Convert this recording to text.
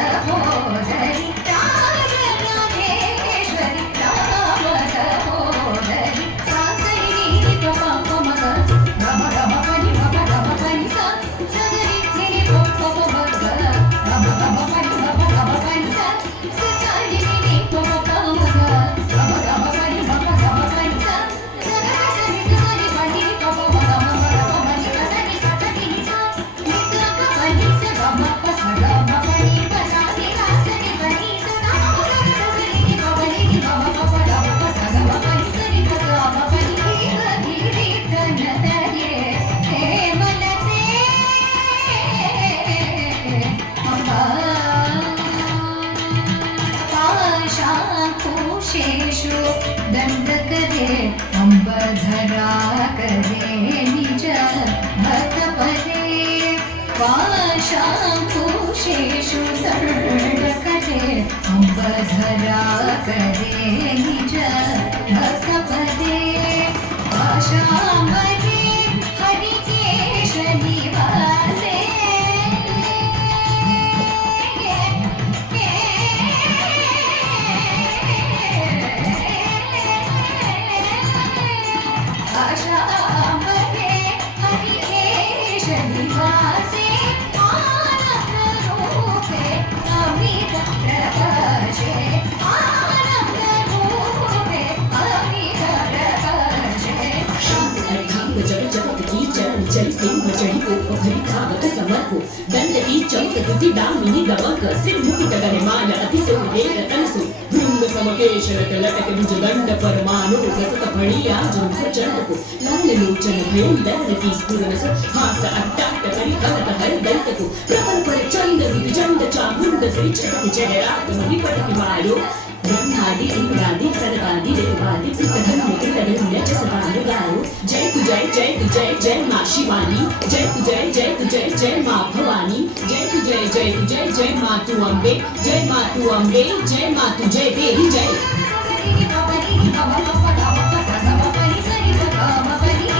सहोदरि राजराजेश्वरि राम सहोदरि सा सरि रि प प प म ग गम गम पनि प प गम पनि सा स रि रि प प प म ग गम गम पनि प प गम पनि सा स स रि रि प प प म ग गम गम पनि प प गम पनि सा स ग स रि स रि पनि प प म गम म ग म नि प स नि सा नि स ग पनि स ग म प स ग म पनि प सा नि ग स नि पनि स ग म ग स स रि रि प प नि ग म प प ग म प स ग म पनि स रि प ग म पनि रि ग रि रि ग न द रे हे मनते अम्बा पाशाकुशेषु दण्डकरे अम्बधरा करे निज भक्तपदे पाशाकुशेषु दण्डकरे अम्बधरा करे निज भक्तपदे पाशाम्बरे हरिकेश निवासे आशाम्बरे हरिकेश निवासे आनन्दरूपे अमित प्रकाशे आनन्दरूपे अमित प्रकाशे अर्धांग जग जगत की चरण चल सिंह चढ़ी को भरी धावत समर को दंड की चौक दुति दामिनी दमक सिर मुकुट गले माला अति सोहे रतन सु भृंग समकेश लटक निज दंड परमाणु गसत भड़िया जंघ चंड को लाल लोचन भयं दंड की स्फुरन सु हास अट्टाट करि कनक हर दैत को प्रबल पर चंड विजंड चामुंड त्रिचक्र चेहरा विपट मारो ब्रह्मादि इंद्रादि सर्वादि देवादि पितृधर्म कृतधर्म सदानु गाओ जय तु जय जय तु जय जय माँ शिवानी जय तु जय जय तु जय जय माँ भवानी जय तु जय जय तु जय जय माँ तू अम्बे जय माँ तू अम्बे जय माँ तू जय देवी जय रि रि प प नि ग म प प ग म प स ग म पनि स रि प ग म पनि